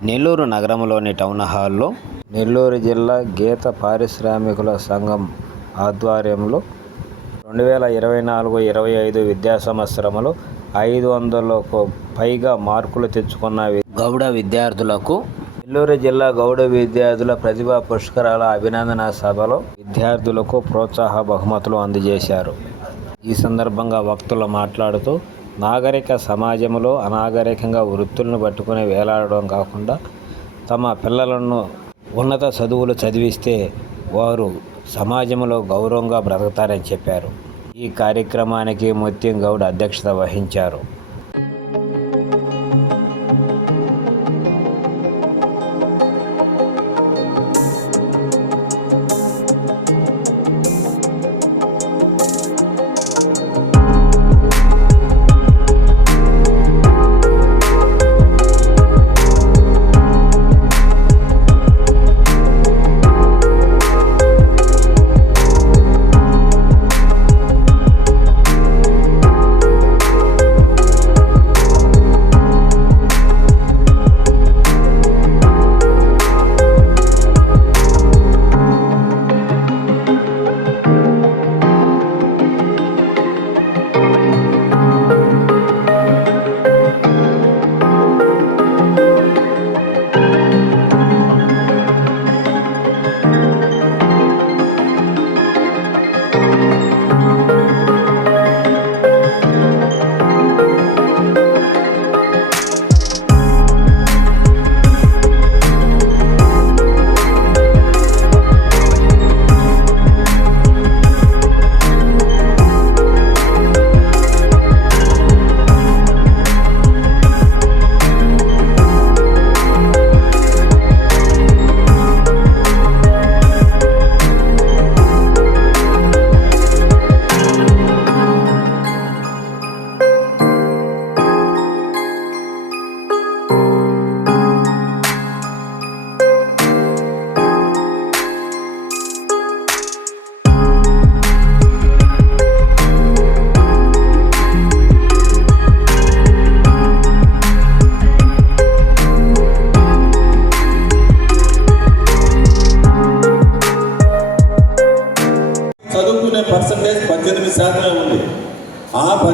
నెల్లూరు నగరంలోని టౌన్ హాల్లో నెల్లూరు జిల్లా గీత పారిశ్రామికుల సంఘం ఆధ్వర్యంలో రెండు వేల ఇరవై నాలుగు ఇరవై ఐదు విద్యా సంవత్సరంలో ఐదు వందలకు పైగా మార్కులు తెచ్చుకున్న గౌడ విద్యార్థులకు నెల్లూరు జిల్లా గౌడ విద్యార్థుల ప్రతిభా పుష్కరాల అభినందన సభలో విద్యార్థులకు ప్రోత్సాహ బహుమతులు అందజేశారు. ఈ సందర్భంగా వక్తులు మాట్లాడుతూ నాగరిక సమాజంలో అనాగరికంగా వృత్తులను పట్టుకుని వేలాడడం కాకుండా తమ పిల్లలను ఉన్నత చదువులు చదివిస్తే వారు సమాజంలో గౌరవంగా బ్రతకతారని చెప్పారు. ఈ కార్యక్రమానికి ముత్యం గౌడ్ అధ్యక్షత వహించారు.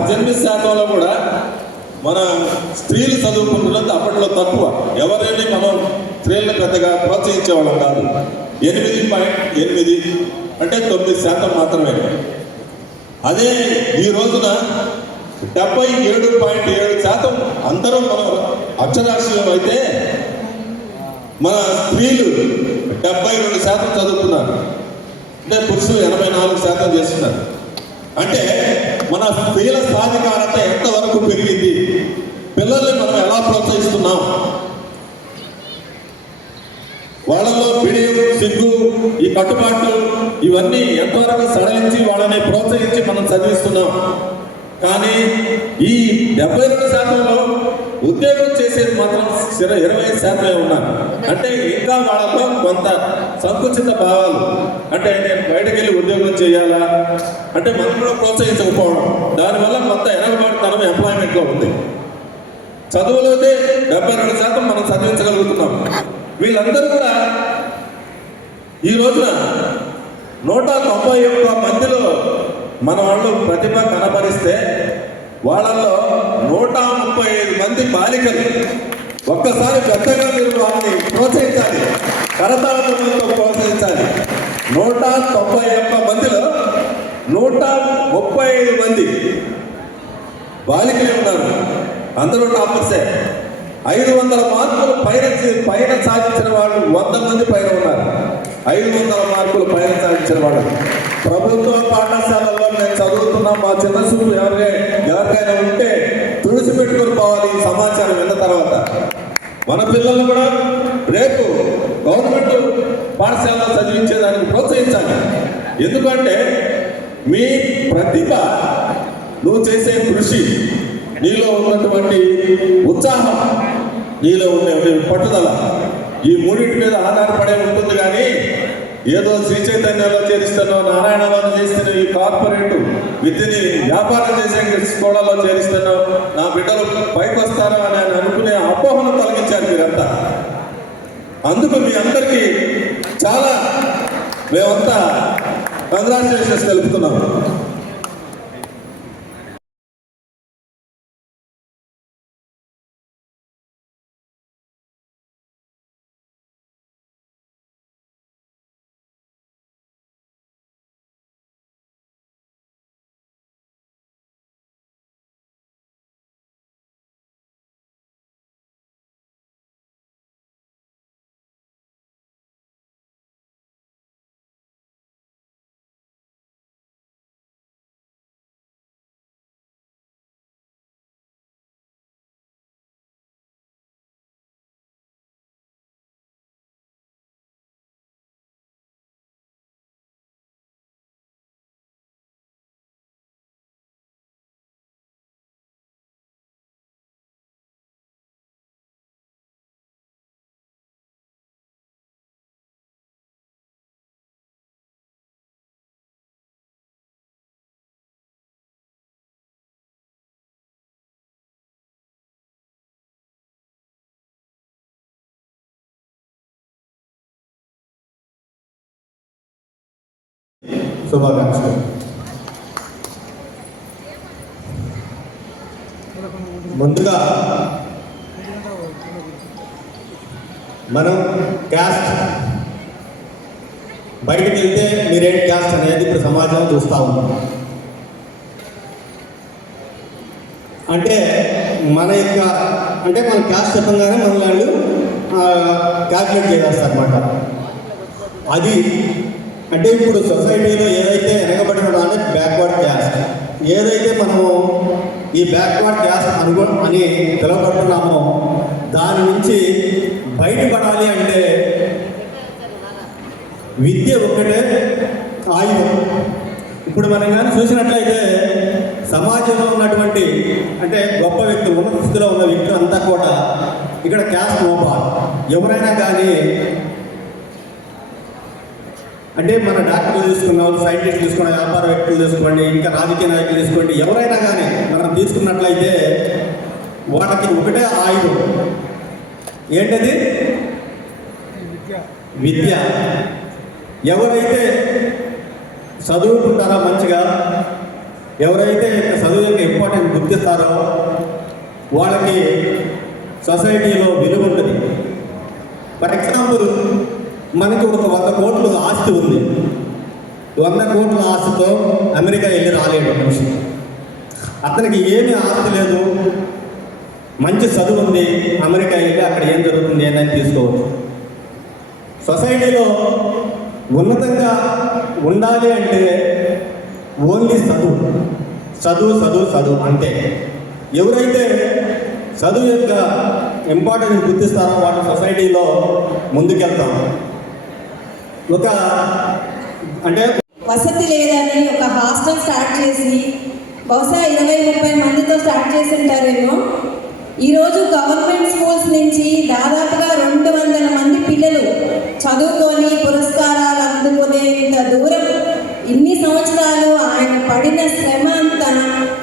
పద్దెనిమిది శాతంలో కూడా మన స్త్రీలు చదువుకుంటున్నది అప్పట్లో తక్కువ. ఎవరైనా మనం స్త్రీలను పెద్దగా ప్రోత్సహించేవాళ్ళం కాదు. ఎనిమిది పాయింట్ ఎనిమిది అంటే తొమ్మిది శాతం మాత్రమే. అదే ఈ రోజున డెబ్బై ఏడు పాయింట్ ఏడు శాతం అందరం మనం అక్షరాస్యం అయితే మన స్త్రీలు డెబ్బై రెండు శాతం చదువుకున్నారు అంటే పురుషులు ఎనభై నాలుగు శాతం చేస్తున్నారు. అంటే మన స్త్రీల సాధికారత ఎంతవరకు పెరిగింది? పిల్లల్ని మనం ఎలా ప్రోత్సహిస్తున్నాం? వాళ్ళలో బిడియం సిగ్గు ఈ కట్టుబాట్లు ఇవన్నీ ఎంతవరకు సడలించి వాళ్ళని ప్రోత్సహించి మనం చదివిస్తున్నాం? కానీ ఈ డెబ్బై రెండు శాతంలో ఉద్యోగం చేసేది మాత్రం ఇరవై ఐదు శాతమే ఉన్నారు. అంటే ఇంకా వాళ్ళలో కొంత సంకుచిత భావాలు. అంటే నేను బయటకు వెళ్ళి ఉద్యోగం చేయాలా? అంటే మనం కూడా ప్రోత్సహించకపోవడం. దానివల్ల కొంత ఎనగబాటుతనం ఎంప్లాయ్మెంట్లో ఉంది. చదువులోనే డెబ్బై రెండు శాతం మనం చదివించగలుగుతున్నాం. వీళ్ళందరూ కూడా ఈ రోజున నూట తొంభై ఒక్క మందిలో మన వాళ్ళు ప్రతిభ కనబరిస్తే వాళ్ళలో నూట ముప్పై ఐదు మంది బాలికలు. ఒక్కసారి పెద్దగా మీరు వాళ్ళని ప్రోత్సహించాలి. కరతాళతో ప్రోత్సహించాలి. నూట తొంభై ఒక్క మందిలో నూట ముప్పై ఐదు మంది బాలికలే ఉన్నారు. అందరూ టాపర్సే. ఐదు వందల మార్కులు పైన పైన సాధించిన వాళ్ళు వంద మంది పైన ఉన్నారు. ఐదు వందల మార్కులు పైన సాధించిన ప్రభుత్వ పాఠశాలల్లో నేను చదువుతున్నా మా చిన్న చూపు ఎవరికై ఎవరికైనా ఉంటే తుడిచి పెట్టుకొని పోవాలి ఈ సమాచారం విన్న తర్వాత. మన పిల్లలు కూడా రేపు గవర్నమెంట్ పాఠశాలలో చదివించేదానికి ప్రోత్సహించాలి. ఎందుకంటే మీ ప్రతిభ నువ్వు చేసే కృషి నీలో ఉన్నటువంటి ఉత్సాహం నీలో ఉండే పట్టుదల ఈ మూడింటి మీద ఆధారపడే ఉంటుంది కానీ ఏదో శ్రీ చైతన్యంలో చేరిస్తానో నారాయణలో చేస్తున్న ఈ కార్పొరేట్ విద్యని వ్యాపారం చేసే స్కూళ్ళలో చేరిస్తానో నా బిడ్డలు పైకి వస్తారో అని ఆయన అనుకునే అపోహను తొలగించారు మీరంతా. అందుకు మీ అందరికీ చాలా మేమంతా కంగ్రాచులేషన్స్ తెలుపుతున్నాం. శుభాకాంక్షలు. ముందుగా మనం క్యాస్ట్ బయటికి వెళ్తే మీరేం క్యాస్ట్ అనేది ఇప్పుడు సమాజం చూస్తూ ఉన్నాం. అంటే మన యొక్క అంటే మన క్యాస్ట్ చెప్పంగానే మన వాళ్ళు క్యాల్కులేట్ చేసేస్తారు అనమాట అది అంటే ఇప్పుడు సొసైటీలో ఏదైతే వెనకబడిన దాన్ని బ్యాక్వర్డ్ క్యాస్ట్ ఏదైతే మనము ఈ బ్యాక్వర్డ్ క్యాస్ట్ అనుగు అని పిలవబడుతున్నామో దాని నుంచి బయటపడాలి అంటే విద్య ఒక్కటే ఆయుధం. ఇప్పుడు మనం కానీ చూసినట్లయితే సమాజంలో ఉన్నటువంటి అంటే గొప్ప వ్యక్తులు ఉన్నత స్థితిలో ఉన్న వ్యక్తులు అంతా కూడా ఇక్కడ క్యాస్ట్ లోపాలు ఎవరైనా కానీ అంటే మన డాక్టర్లు తీసుకున్నాం సైంటిస్ట్ తీసుకున్న వ్యాపార వ్యక్తులు తీసుకోండి ఇంకా రాజకీయ నాయకులు తీసుకోండి ఎవరైనా కానీ మనం తీసుకున్నట్లయితే వాళ్ళకి ఒకటే ఆయుధం. ఏంటది? విద్య. ఎవరైతే చదువుకుంటారో మంచిగా ఎవరైతే చదువు యొక్క ఇంపార్టెంట్ గుర్తిస్తారో వాళ్ళకి సొసైటీలో విలువ ఉంటుంది. ఫర్ ఎగ్జాంపుల్ మనకి ఒక వంద కోట్లు ఆస్తి ఉంది. వంద కోట్ల ఆస్తితో అమెరికా వెళ్ళి రాలేడు మనిషి. అతనికి ఏమి ఆస్తి లేదు. మంచి చదువు ఉంది. అమెరికా వెళ్ళి అక్కడ ఏం జరుగుతుంది ఏందని తీసుకోవచ్చు. సొసైటీలో ఉన్నతంగా ఉండాలి అంటే ఓన్లీ చదువు. చదువు చదువు చదువు అంతే. ఎవరైతే చదువు యొక్క ఇంపార్టెన్స్ గుర్తిస్తారో వాళ్ళ సొసైటీలో ముందుకెళ్తాం ఒక అంటే వసతి లేదని ఒక హాస్టల్ స్టార్ట్ చేసి బహుశా ఇరవై ముప్పై మందితో స్టార్ట్ చేసి ఉంటారేమో ఈరోజు గవర్నమెంట్ స్కూల్స్ నుంచి దాదాపుగా రెండు వందల మంది పిల్లలు చదువుకొని పురస్కారాలు అందుకునేంత దూరం ఇన్ని సంవత్సరాలు ఆయన పడిన శ్రమ అంతా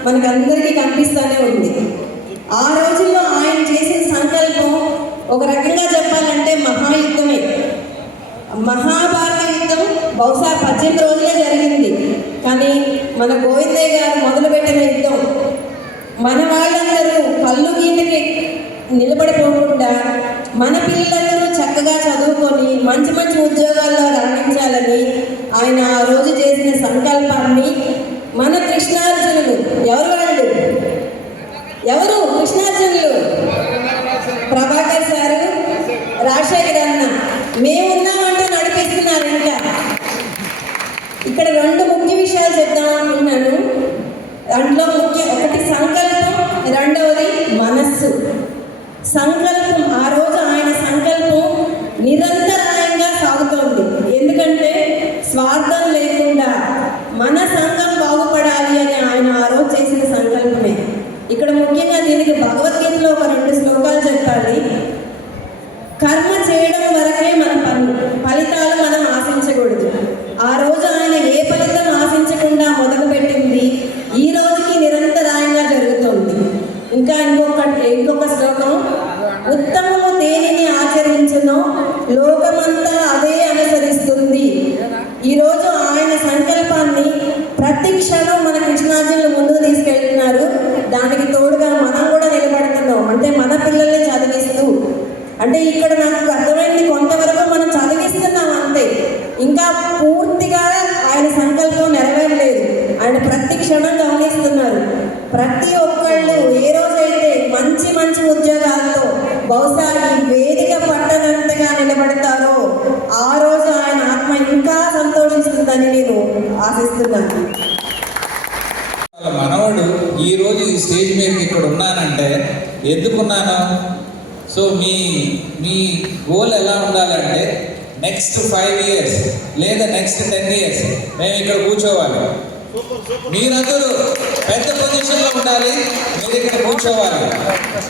మనకందరికీ కనిపిస్తూనే ఉంది. ఆ రోజుల్లో ఆయన చేసిన సంకల్పం ఒక రకంగా చెప్పాలంటే మహాయుద్ధమే. మహా బహుశా పద్దెనిమిది రోజులే జరిగింది. కానీ మన గోవిందయ్య గారు మొదలుపెట్టిన యుద్ధం మన వాళ్ళందరూ కళ్ళు గీతకి నిలబడిపోకుండా మన పిల్లలందరూ చక్కగా చదువుకొని మంచి మంచి ఉద్యోగాల్లో రాణించాలని ఆయన ఆ రోజు మన సంఘం బాగుపడాలి అని ఆయన ఆ రోజు చేసిన సంకల్పమే. ఇక్కడ ముఖ్యంగా దీనికి భగవద్గీతలో ఒక రెండు శ్లోకాలు చెప్పాలి. కర్మ చేయడం వరకే మన పని ఫలితాలు మనం ఆశించకూడదు. ఆ రోజు ఆయన ఏ ఫలితం ఆశించకుండా మొదలు పెట్టింది ఈ రోజుకి నిరంతరాయంగా జరుగుతుంది. ఇంకా ఇంకొక ఇంకొక శ్లోకం. ఉత్తమము దేనిని ఆచరించను లోకమంతా అదే అనుసరిస్తుంది. ఈరోజు ప్రతి క్షణం మన కృష్ణార్జునులు ముందుకు తీసుకెళ్తున్నారు. దానికి తోడుగా మనం కూడా నిలబడుతున్నాం. అంటే మన పిల్లల్ని చదివిస్తూ. అంటే ఇక్కడ నాకు అర్థమైంది కొంతవరకు మనం చదివిస్తున్నాం అంతే. ఇంకా పూర్తిగా ఆయన సంకల్పం నెరవేరలేదు. ఆయన ప్రతి క్షణం గమనిస్తున్నారు. ప్రతి ఒక్కళ్ళు ఏ రోజైతే మంచి మంచి ఉద్యోగాలతో బహుశా ఈ వేదిక పట్టనంతగా నిలబడతారో ఆ రోజు ఆయన ఆత్మ ఇంకా సంతోషిస్తుందని నేను ఆశిస్తున్నాను. ఎందుకున్నాను? సో మీ మీ గోల్ ఎలా ఉండాలంటే నెక్స్ట్ ఫైవ్ ఇయర్స్ లేదా నెక్స్ట్ టెన్ ఇయర్స్ మేము ఇక్కడ కూర్చోవాలి. మీరందరూ పెద్ద పొజిషన్లో ఉండాలి మీరు ఇక్కడ కూర్చోవాలి.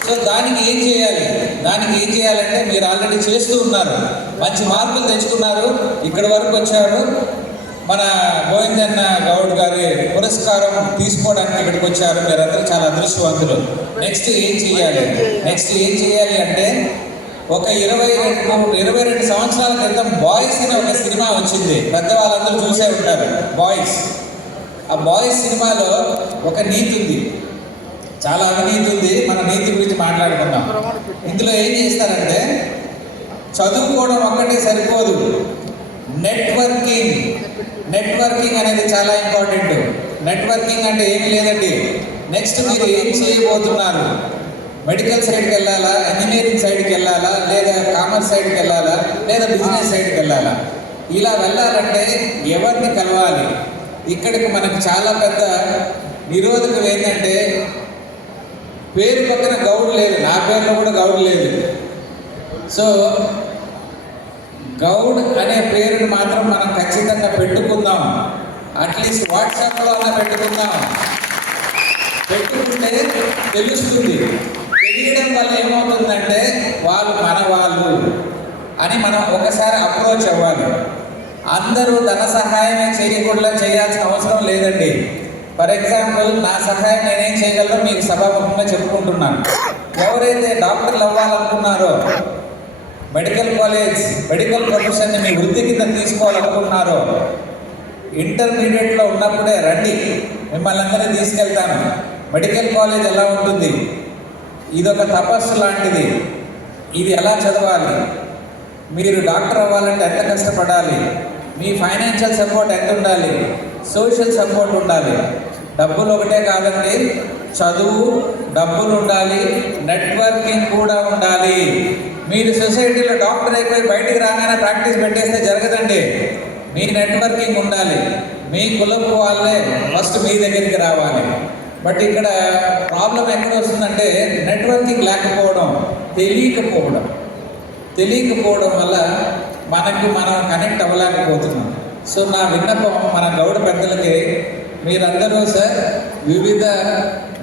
సో దానికి ఏం చేయాలి? దానికి ఏం చేయాలంటే మీరు ఆల్రెడీ చేస్తూ ఉన్నారు. మంచి మార్కులు తెచ్చుకున్నారు. ఇక్కడ వరకు వచ్చారు. మన గోవిందన్న గౌడ్ గారి పురస్కారం తీసుకోవడానికి ఇక్కడికి వచ్చారు. మీరందరూ చాలా అదృష్టవంతులు. నెక్స్ట్ ఏం చేయాలి నెక్స్ట్ ఏం చేయాలి అంటే ఒక ఇరవై రెండు ఇరవై రెండు సంవత్సరాల క్రితం బాయ్స్ అనే ఒక సినిమా వచ్చింది. పెద్ద వాళ్ళందరూ చూసే ఉంటారు బాయ్స్. ఆ బాయ్స్ సినిమాలో ఒక నీతి ఉంది. చాలా అవినీతి ఉంది మన నీతి గురించి మాట్లాడుకుందాం. ఇందులో ఏం చేస్తారంటే చదువుకోవడం ఒక్కటే సరిపోదు. నెట్వర్కింగ్ నెట్వర్కింగ్ అనేది చాలా ఇంపార్టెంట్. నెట్వర్కింగ్ అంటే ఏమీ లేదండి. నెక్స్ట్ మీరు ఏం చేయబోతున్నారు? మెడికల్ సైడ్కి వెళ్ళాలా ఇంజనీరింగ్ సైడ్కి వెళ్ళాలా లేదా కామర్స్ సైడ్కి వెళ్ళాలా లేదా బిజినెస్ సైడ్కి వెళ్ళాలా ఇలా వెళ్ళాలంటే ఎవరిని కలవాలి? ఇక్కడికి మనకు చాలా పెద్ద నిరోధకం ఏంటంటే పేరు పక్కన గౌడ్ లేదు. నా పేరులో కూడా గౌడ్ లేదు. సో గౌడ్ అనే పేరుని మాత్రం మనం ఖచ్చితంగా పెట్టుకుందాం. అట్లీస్ట్ వాట్సాప్లో అన్న పెట్టుకుందాం. పెట్టుకుంటే తెలుస్తుంది. తెలియడం వల్ల ఏమవుతుందంటే వాళ్ళు మన వాళ్ళు అని మనం ఒకసారి అప్రోచ్ అవ్వాలి. అందరూ ధన సహాయమే చేయకుండా చేయాల్సిన అవసరం లేదండి. ఫర్ ఎగ్జాంపుల్ నా సహాయం నేనేం చేయగలరో మీకు సభాముఖంగా చెప్పుకుంటున్నాను. ఎవరైతే డాక్టర్లు అవ్వాలనుకున్నారో మెడికల్ కాలేజ్ మెడికల్ ప్రొఫెషన్ని మీ వృత్తి కింద తీసుకోవాలనుకున్నారో ఇంటర్మీడియట్లో ఉన్నప్పుడే రండి. మిమ్మల్ని అందరినీ తీసుకెళ్తాను. మెడికల్ కాలేజ్ ఎలా ఉంటుంది? ఇది ఒక తపస్సు లాంటిది. ఇది ఎలా చదవాలి? మీరు డాక్టర్ అవ్వాలంటే ఎంత కష్టపడాలి? మీ ఫైనాన్షియల్ సపోర్ట్ ఎంత ఉండాలి? సోషల్ సపోర్ట్ ఉండాలి. డబ్బులు ఒకటే కాదండి చదువు డబ్బులు ఉండాలి నెట్వర్కింగ్ కూడా ఉండాలి. మీరు సొసైటీలో డాక్టర్ అయిపోయి బయటికి రాగానే ప్రాక్టీస్ పెట్టేస్తే జరగదండి. మీ నెట్వర్కింగ్ ఉండాలి. మీ కులపు వాళ్ళే ఫస్ట్ మీ దగ్గరికి రావాలి. బట్ ఇక్కడ ప్రాబ్లం ఎక్కడ వస్తుందంటే నెట్వర్కింగ్ లేకపోవడం తెలియకపోవడం. తెలియకపోవడం వల్ల మనకి మనం కనెక్ట్ అవ్వలేకపోతున్నాం. సో నా విన్నపం మన గౌడ పెద్దలకి మీరందరూ సార్ వివిధ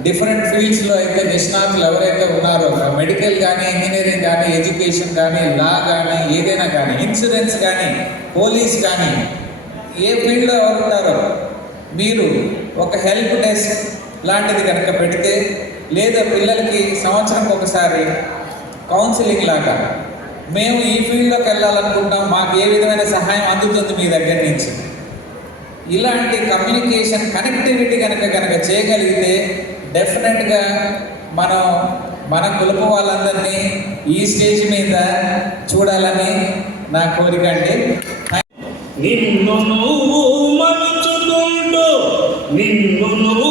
డిఫరెంట్ ఫీల్డ్స్లో అయితే నిష్ణాతులు ఎవరైతే ఉన్నారో మెడికల్ కానీ ఇంజనీరింగ్ కానీ ఎడ్యుకేషన్ కానీ లా కానీ ఏదైనా కానీ ఇన్సూరెన్స్ కానీ పోలీస్ కానీ ఏ ఫీల్డ్లో ఎవరు ఉన్నారో మీరు ఒక హెల్ప్ డెస్క్ లాంటిది కనుక పెడితే లేదా పిల్లలకి సంవత్సరం ఒకసారి కౌన్సిలింగ్ లాగా మేము ఈ ఫీల్డ్లోకి వెళ్ళాలనుకుంటాం మాకు ఏ విధమైన సహాయం అందుతుంది మీ దగ్గర నుంచి? ఇలాంటి కమ్యూనికేషన్ కనెక్టివిటీ కనుక కనుక చేయగలిగితే డెఫినెట్గా మనం మన కులపు వాళ్ళందరినీ ఈ స్టేజ్ మీద చూడాలని నా కోరిక అండి. నిన్ను నువ్వు మలుచుకుంటూ నిన్ను నువ్వు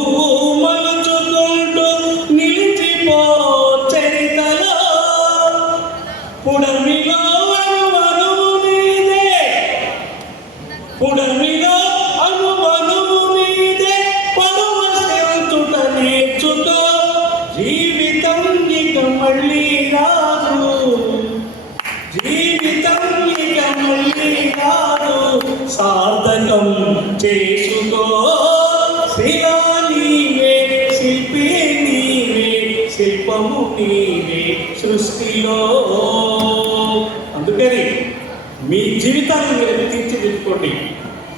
శిలా నీవే శిల్పి నీవే శిల్పము నీవే సృష్టిలో. అందుకని మీ జీవితాన్ని మీరు తీర్చిదిద్దుకోండి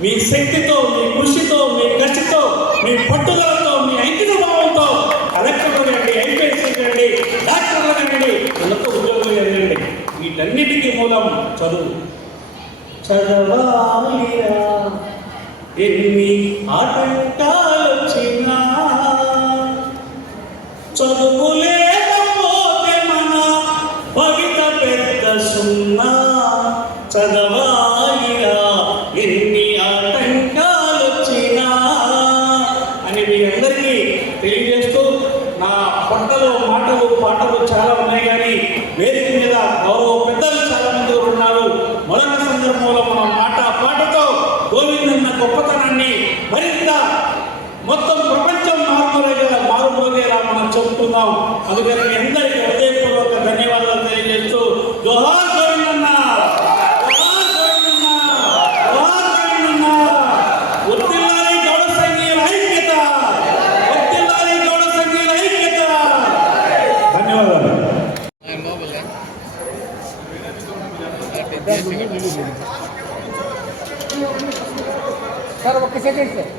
మీ శక్తితో మీ కృషితో మీ కసితో మీ పట్టుదలతో మీ ఐక్యత భావంతో కలెక్టర్ అనండి ఐపీఎస్ రండి డాక్టర్ అనండి ఉన్నత ఉద్యోగులు అనండి వీటన్నిటికీ మూలం చదువు. చదవాలి ఎన్ని ఆటంకాలు వచ్చినా చదువు మొత్తం ప్రపంచం మారుమోగేలా మారుమోగేలా మనం చెబుతున్నాం అందుకని మీ అందరికీ హృదయపూర్వక ధన్యవాదాలు తెలియజేస్తూ జోహార్ గోవిందన్న జోహార్ గోవిందన్న జోహార్ గోవిందన్న ఒత్తిల్లాలి గౌడ సంఘీయుల ఐక్యత ఒత్తిల్లాలి గౌడ సంఘీయుల ఐక్యత ధన్యవాదాలు సార్ ఒక్క సెకండ్ సార్